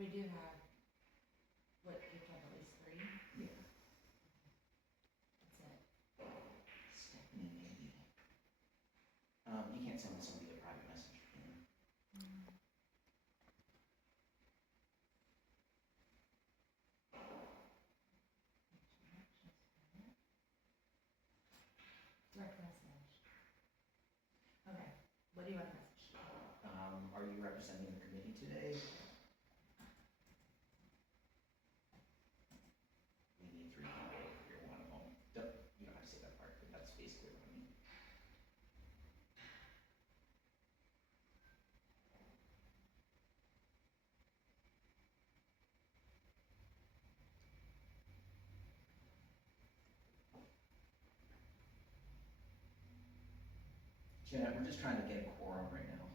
We do have, what, you have at least 3? Yeah. That's it. Stephanie, maybe. You can't send somebody a private message. You know? Direct message. Okay, what do you want to message? Are you representing the committee today? We need 3 people. You're one of them. You don't have to say that part, but that's basically what I mean. Janet, we're just trying to get a quorum right now.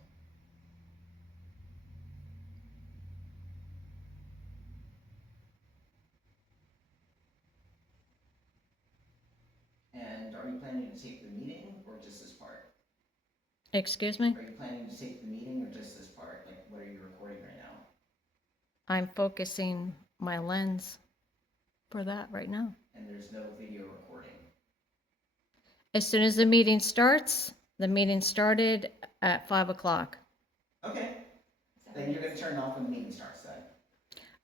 And are you planning to take the meeting or just this part? Excuse me? Are you planning to take the meeting or just this part? Like, what are you recording right now? I'm focusing my lens for that right now. And there's no video recording. As soon as the meeting starts, the meeting started at 5 o'clock. Okay. Then you're gonna turn it off when the meeting starts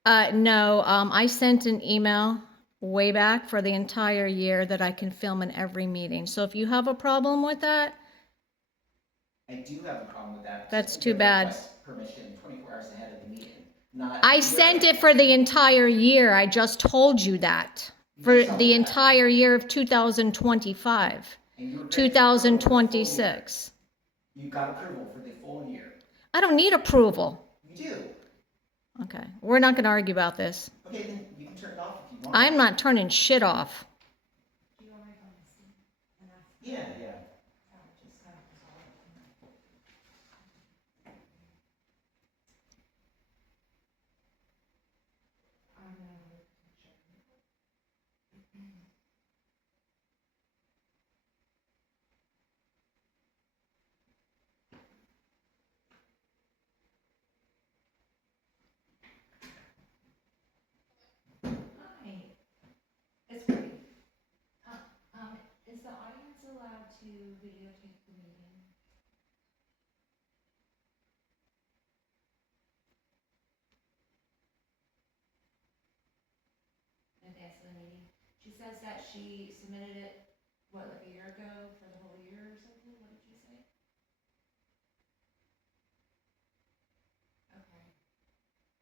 then. No, I sent an email way back for the entire year that I can film in every meeting. So if you have a problem with that, I do have a problem with that. That's because too I'm gonna bad. request permission 24 hours ahead of the meeting. Not. I you're sent gonna- it for the entire year. I just told you that. You For just told the me that. entire year of 2025, And you were granted approval for the full 2026. year. You got approval for the full year. I don't need approval. You do. Okay, we're not gonna argue about this. Okay, then you can turn it off if you want. I'm not turning shit off. Do you want me to call Misty and ask? Yeah, yeah. That would just kind of resolve it. I'm gonna look to check. Hi. It's free. Is the audience allowed to videotape the meeting? In advance of the meeting? She says that she submitted it, what, like a year ago for the whole year or something? What did you say? Okay.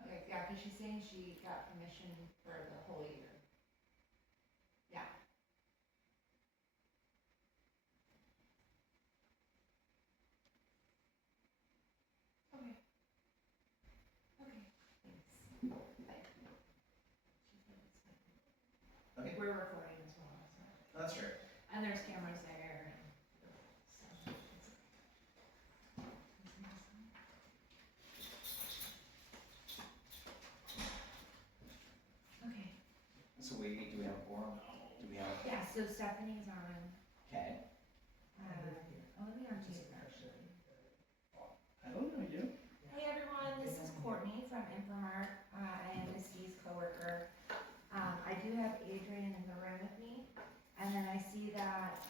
Okay, yeah, because she's saying she got permission for the whole year. Yeah. Okay. Okay, thanks. Bye. Okay. We're recording as well, so. That's true. And there's cameras there and so it's okay. So do we have a quorum? Do we have? Yeah, so Stephanie's on. Okay. Let me on mute actually. I don't know you. Hey everyone, this is Courtney from Inframark. I am Misty's coworker. I do have Adrian in the room with me, and then I see that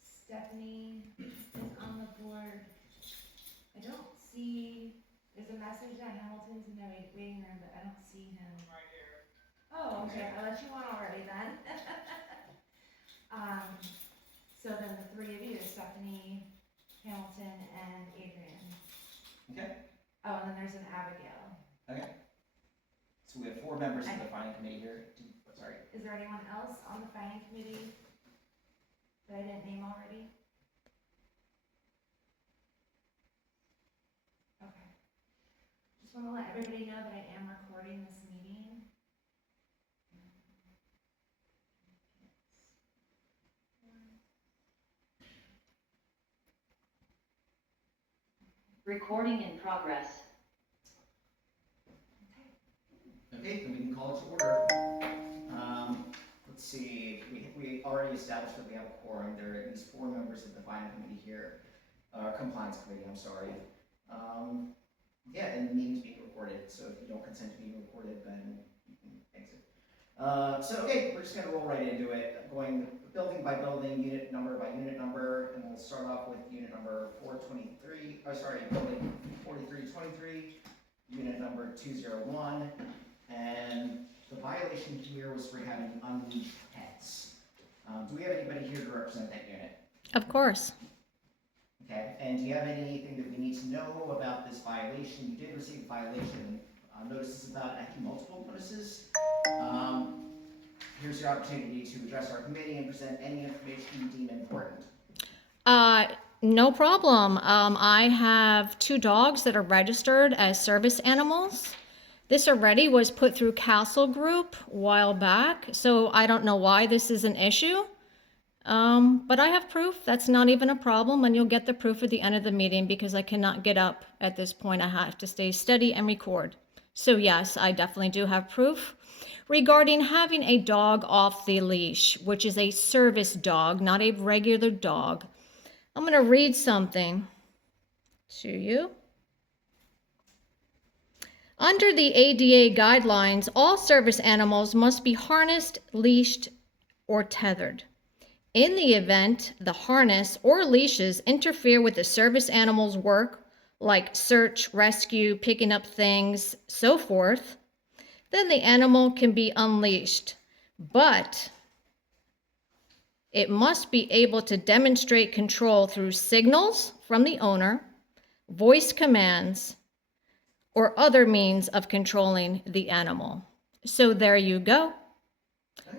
Stephanie is on the board. I don't see, there's a message that Hamilton's in the waiting room, but I don't see him. Right here. Oh, okay, I let you on already then. So then the 3 of you, Stephanie, Hamilton, and Adrian. Okay. Oh, and then there's an Abigail. Okay. So we have 4 members of the finance committee here. Sorry. Is there anyone else on the planning committee that I didn't name already? Okay. Just want to let everybody know that I am recording this meeting. Recording in progress. Okay, then we can call it to order. Let's see, we already established that we have a quorum. There are at least 4 members of the finance committee here, compliance committee, I'm sorry. Yeah, and the meeting's being recorded, so if you don't consent to being recorded, then you can exit. So, okay, we're just gonna roll right into it, going building by building, unit number by unit number, and we'll start off with unit number 423, building 4323, unit number 201, and the violation here was for having unleashed pets. Do we have anybody here to represent that unit? Of course. Okay, and do you have anything that we need to know about this violation? You did receive violation notices about it, actually multiple notices. Here's your opportunity to address our committee and present any information you deem important. No problem. I have 2 dogs that are registered as service animals. This already was put through Castle Group a while back, so I don't know why this is an issue. But I have proof. That's not even a problem, and you'll get the proof at the end of the meeting because I cannot get up at this point. I have to stay steady and record. So yes, I definitely do have proof. Regarding having a dog off the leash, which is a service dog, not a regular dog, I'm going to read something to you. Under the ADA guidelines, all service animals must be harnessed, leashed, or tethered. In the event the harness or leashes interfere with the service animal's work, like search, rescue, picking up things, so forth, then the animal can be unleashed. But it must be able to demonstrate control through signals from the owner, voice commands, or other means of controlling the animal. So there you go.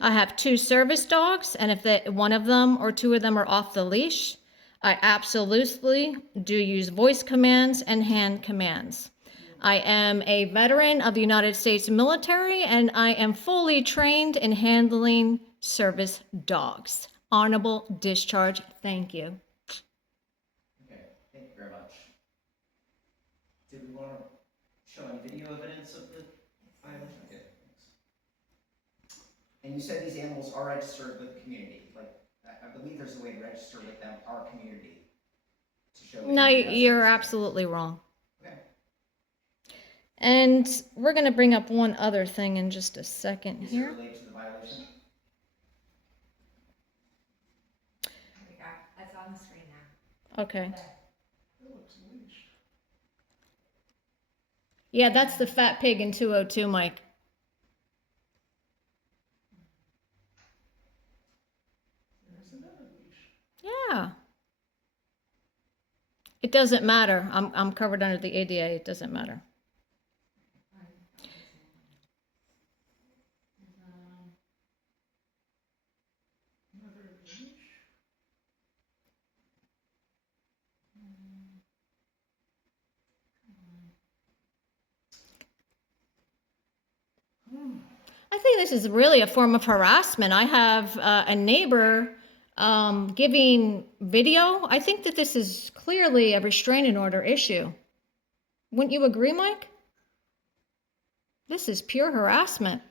I have 2 service dogs, and if one of them or 2 of them are off the leash, I absolutely do use voice commands and hand commands. I am a veteran of the United States military, and I am fully trained in handling service dogs. Honorable discharge. Thank you. Okay, thank you very much. Did we want to show any video evidence of the violation? Okay, thanks. And you said these animals are registered with the community. Like, I believe there's a way to register with them, our community, to show. No, you're absolutely wrong. Okay. And we're going to bring up one other thing in just a second Is here. it related to the violation? That's on the screen now. Okay. It looks leashed. Yeah, that's the fat pig in 202, Mike. There's another leash. Yeah. It doesn't matter. I'm covered under the ADA. It doesn't matter. Another leash. I think this is really a form of harassment. I have a neighbor giving video. I think that this is clearly a restraining order issue. Wouldn't you agree, Mike? This is pure harassment.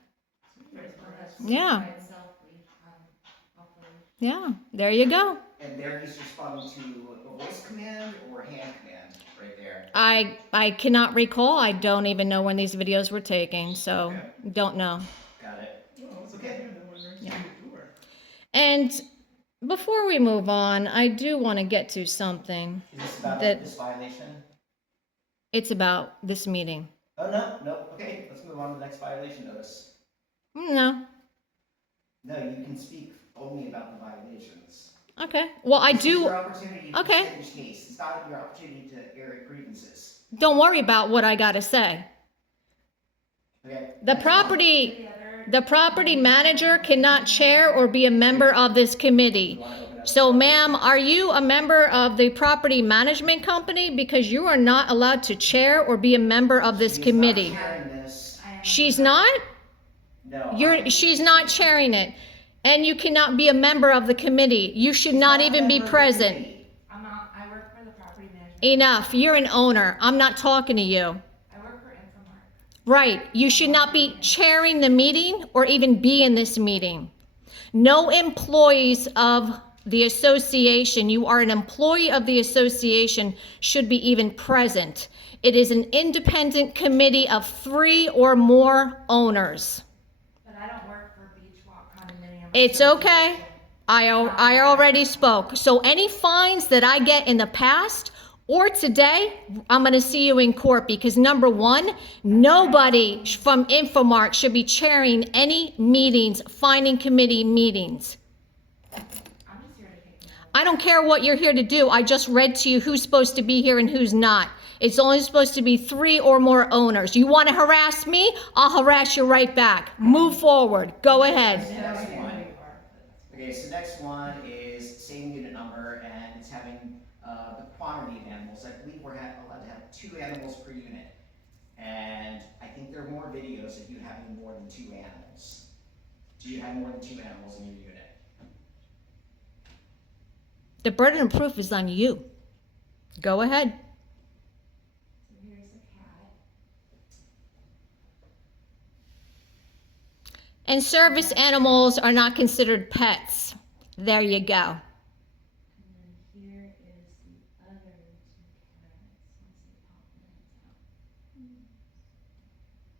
Yeah. Yeah, there you go. And there he's responding to a voice command or a hand command right there. I cannot recall. I don't even know when these videos were taken, so Okay. don't know. Got it. Well, it's Okay. okay. That went right through the door. And before we move on, I do want to get to something. Is this about That- this violation? It's about this meeting. Oh, no. Okay, let's move on to the next violation notice. No. No, you can speak only about the violations. Okay. Well, I This is do. your opportunity to Okay. present your case. It's not your opportunity to air grievances. Don't worry about what I got to say. Okay? The property manager cannot chair or be a member of this committee. You wanna open up- So, ma'am, are you a member of the property management company? Because you are not allowed to chair or be a member of this She's committee. not chairing this. She's not? No. She's not chairing it. And you cannot be a member of the committee. You should not even be present. I'm not, I work for the property management. Enough. You're an owner. I'm not talking to you. I work for Inframark. Right. You should not be chairing the meeting or even be in this meeting. No employees of the association, you are an employee of the association, should be even present. It is an independent committee of 3 or more owners. But I don't work for Beach Walk Condominium. It's okay. Association. I already spoke. So any fines that I get in the past or today, I'm going to see you in court because number one, nobody from Inframark should be chairing any meetings, fining committee meetings. I'm just here to take notes. I don't care what you're here to do. I just read to you who's supposed to be here and who's not. It's only supposed to be 3 or more owners. You want to harass me? I'll harass you right back. Move forward. Go ahead. Next one. Okay, so next one is same unit number, and it's having the quantity of animals. I believe we're allowed to have 2 animals per unit. And I think there are more videos of you having more than 2 animals. Do you have more than 2 animals in your unit? The burden of proof is on you. Go ahead. So here's the cat. And service animals are not considered pets. There you go. And then here is the other 2 cats. Once they pop their heads out.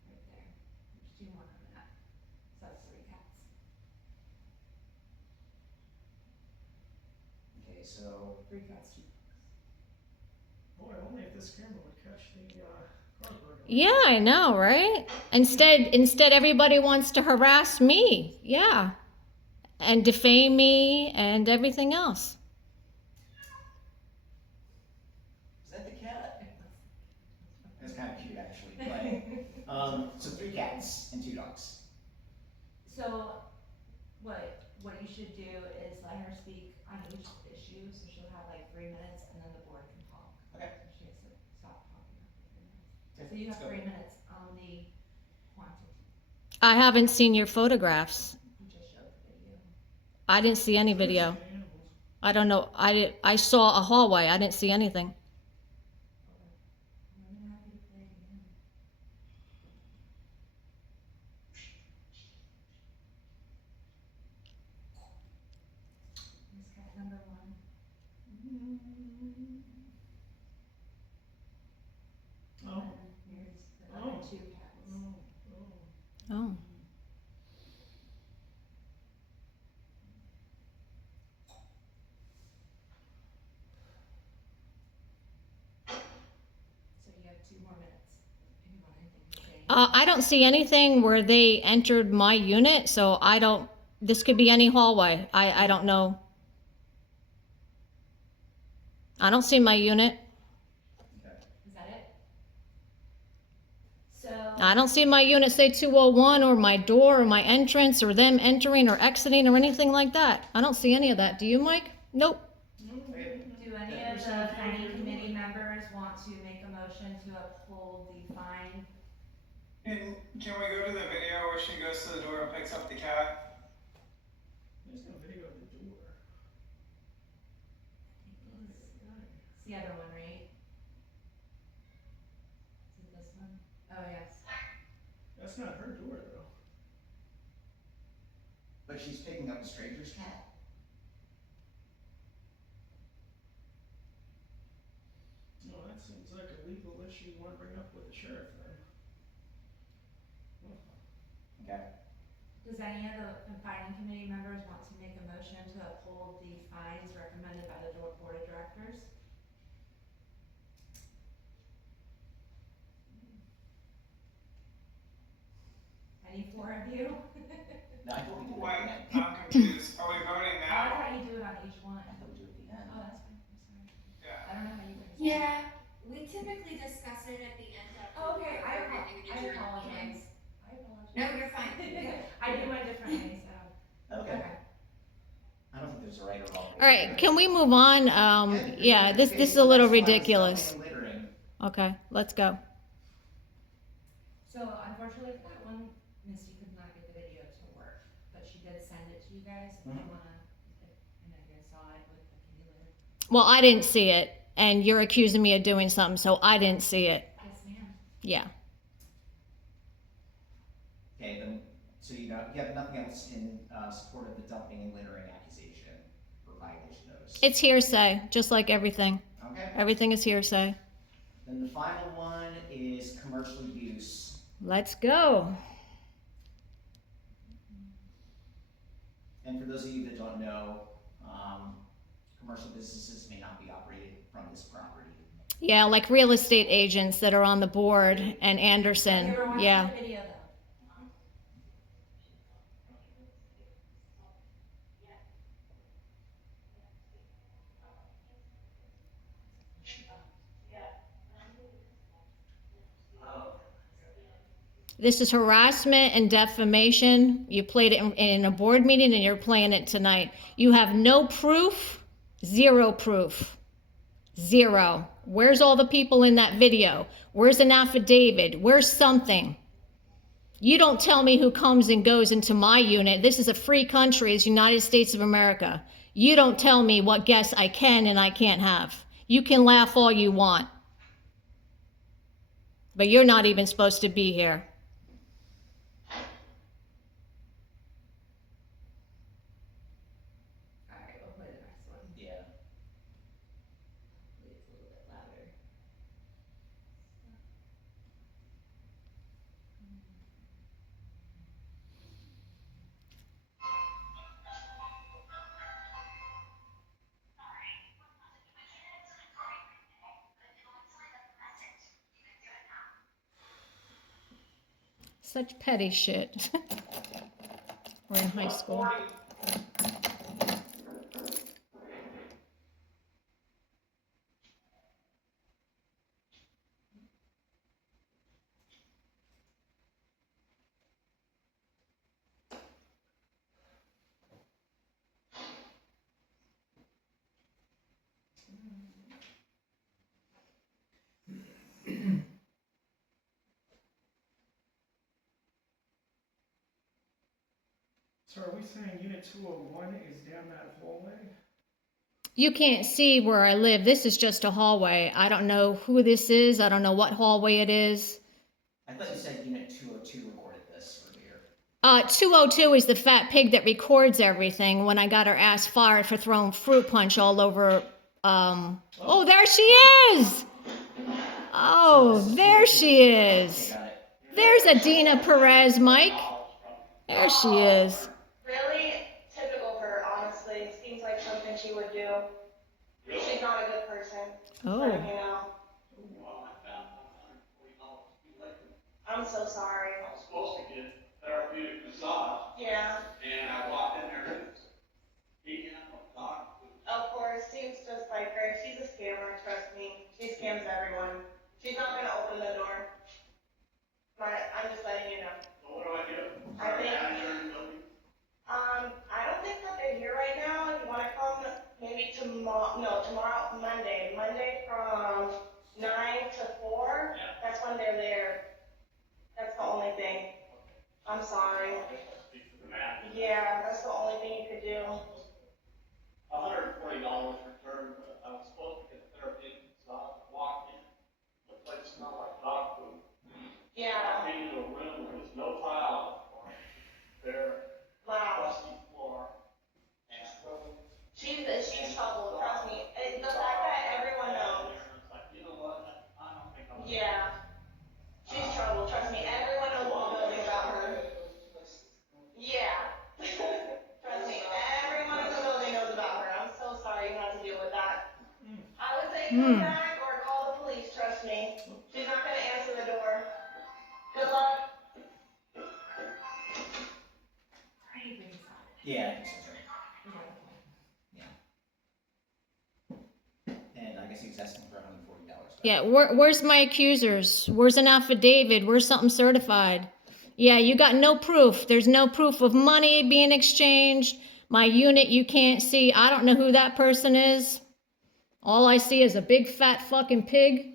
Right there. There's 2 more coming up. So that's 3 cats. Okay, so 3 cats, 2 dogs. Boy, only if this camera would catch the, crossword. Yeah, I know, right? Instead everybody wants to harass me. Yeah. And defame me and everything else. is that the cat? That's kind of cute, actually. But so 3 cats and 2 dogs. So, what you should do is let her speak on each issue, so she'll have like 3 minutes, and then the board can talk. Okay. So she has to stop talking after 3 minutes. Okay, So you have let's go. 3 minutes on the quantity. I haven't seen your photographs. You just showed the video. I didn't see any video. I don't know. I saw a hallway. I didn't see anything. Okay. I'm more than happy to play it again. Here's cat number 1. Oh, And here's the other Oh. 2 cats. oh. Oh. So you have 2 more minutes if you want anything to say. I don't see anything where they entered my unit, so I don't, this could be any hallway. I don't know. I don't see my unit. Okay. Is that it? So. I don't see my unit say 201 or my door or my entrance or them entering or exiting or anything like that. I don't see any of that. Do you, Mike? Nope. Okay. Do any Yeah, of the planning committee members want to make a motion to uphold the fine? Can we go to the video where she goes to the door and picks up the cat? There's no video of the door. It's the other one, right? Is it this one? Oh, yes. That's not her door, though. But she's picking up a stranger's cat? No, that seems like a legal issue you want to bring up with the sheriff then. Okay. Does any of the fining committee members want to make a motion to uphold the fines recommended by the board of directors? Any 4 of you? No, I thought we did it Wait, at the end. I'm confused. Are we voting Oh, I now? thought you do it on each one. I thought we do it at the end. Oh, that's fine, I'm sorry. Yeah. I don't know how you guys. do it. Yeah, we typically discuss it at the end of. Oh, okay, I reviewing the journal meeting. apologize. I apologize. No, you're fine. I do mine differently, so, Okay. okay. I don't think there's a right or wrong. way All right, to do can we move on? it. Yeah, this Okay, is so a little next one is ridiculous. dumping and littering. Okay, let's go. So unfortunately for that one, Misty could not get the video to work, but she did send it to you guys if you wanna, I know you guys saw it with the kitty litter. Well, I didn't see it, and you're accusing me of doing something, so I didn't see it. Yes, ma'am. Yeah. Okay, then, so you have nothing else in support of the dumping and littering accusation provided. notice. It's hearsay, just like everything. Okay. Everything is hearsay. Then the final one is commercial use. Let's go. And for those of you that don't know, commercial businesses may not be operated from this property. Yeah, like real estate agents that are on the board and Anderson. Have you ever watched Yeah. the video though? This is harassment and defamation. You played it in a board meeting and you're playing it tonight. You have no proof, zero proof. Zero. Where's all the people in that video? Where's an affidavit? Where's something? You don't tell me who comes and goes into my unit. This is a free country, it's United States of America. You don't tell me what guests I can and I can't have. You can laugh all you want. But you're not even supposed to be here. Alright, we'll play the next one. Yeah. Hopefully it's a little bit louder. Such petty shit. We're in high school. So are we saying unit 201 is down that hallway? You can't see where I live. This is just a hallway. I don't know who this is. I don't know what hallway it is. I thought you said unit 202 recorded this earlier. 202 is the fat pig that records everything when I got her ass fired for throwing fruit punch all over. Oh, there she is! Oh, there she is. Got it. There's Adina Perez, Mike. There she is. Really typical her, honestly. Seems like something she would do. She's not a good person. Oh. Letting you know. I'm so sorry. I was supposed to get therapeutic massage, Yeah. and I walked in there, he and I talked. Of course, seems just like her. She's a scammer, trust me. She scams everyone. She's not gonna open the door. But I'm just letting you know. So what do I do? I think- Manager in the building? I don't think that they're here right now. You wanna come maybe tomorrow, no, tomorrow, Monday. Monday from 9 to 4. Yeah. That's when they're there. That's the only thing. I'm sorry. Speak to the manager. Yeah, that's the only thing you could do. $140 returned, but I was supposed to get therapeutic massage, I walked in, the place smelled like dog food. Yeah. Walked into a room where there's no tile, bare, Wow. rusty floor, and She's trouble, trust me. And the fact that everyone knows. it's like, you know what, I don't think I'm. Yeah. She's trouble, trust me. Everyone knows all the building about her. Yeah. Trust me. Everyone in the building knows about her. I'm so sorry you had to deal with that. I would say come back or call the police, trust me. She's not gonna answer the door. Good luck. I hate being sad. Yeah, I think so, right? We got a point. And I guess he was asking for $140 back. Yeah, where's my accusers? Where's an affidavit? Where's something certified? Yeah, you got no proof. There's no proof of money being exchanged. My unit you can't see. I don't know who that person is. All I see is a big fat fucking pig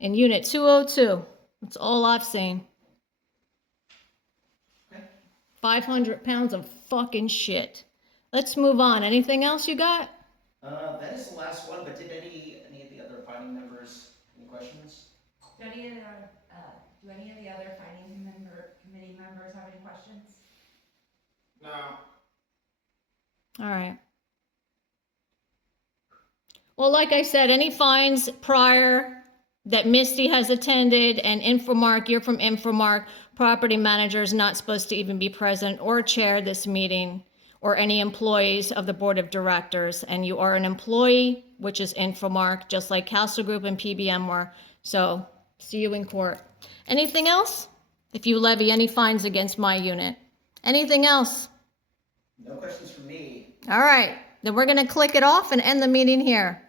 in unit 202. That's all I've seen. Okay. 500 pounds of fucking shit. Let's move on. Anything else you got? That is the last one, but did any of the other finding members, any questions? Do any of the other finding committee members have any questions? No. All right. Well, like I said, any fines prior that Misty has attended, and Inframark, you're from Inframark, property manager is not supposed to even be present or chair this meeting, or any employees of the board of directors, and you are an employee, which is Inframark, just like Castle Group and PBM were. So, see you in court. Anything else? If you levy any fines against my unit. Anything else? No questions from me. All right, then we're gonna click it off and end the meeting here.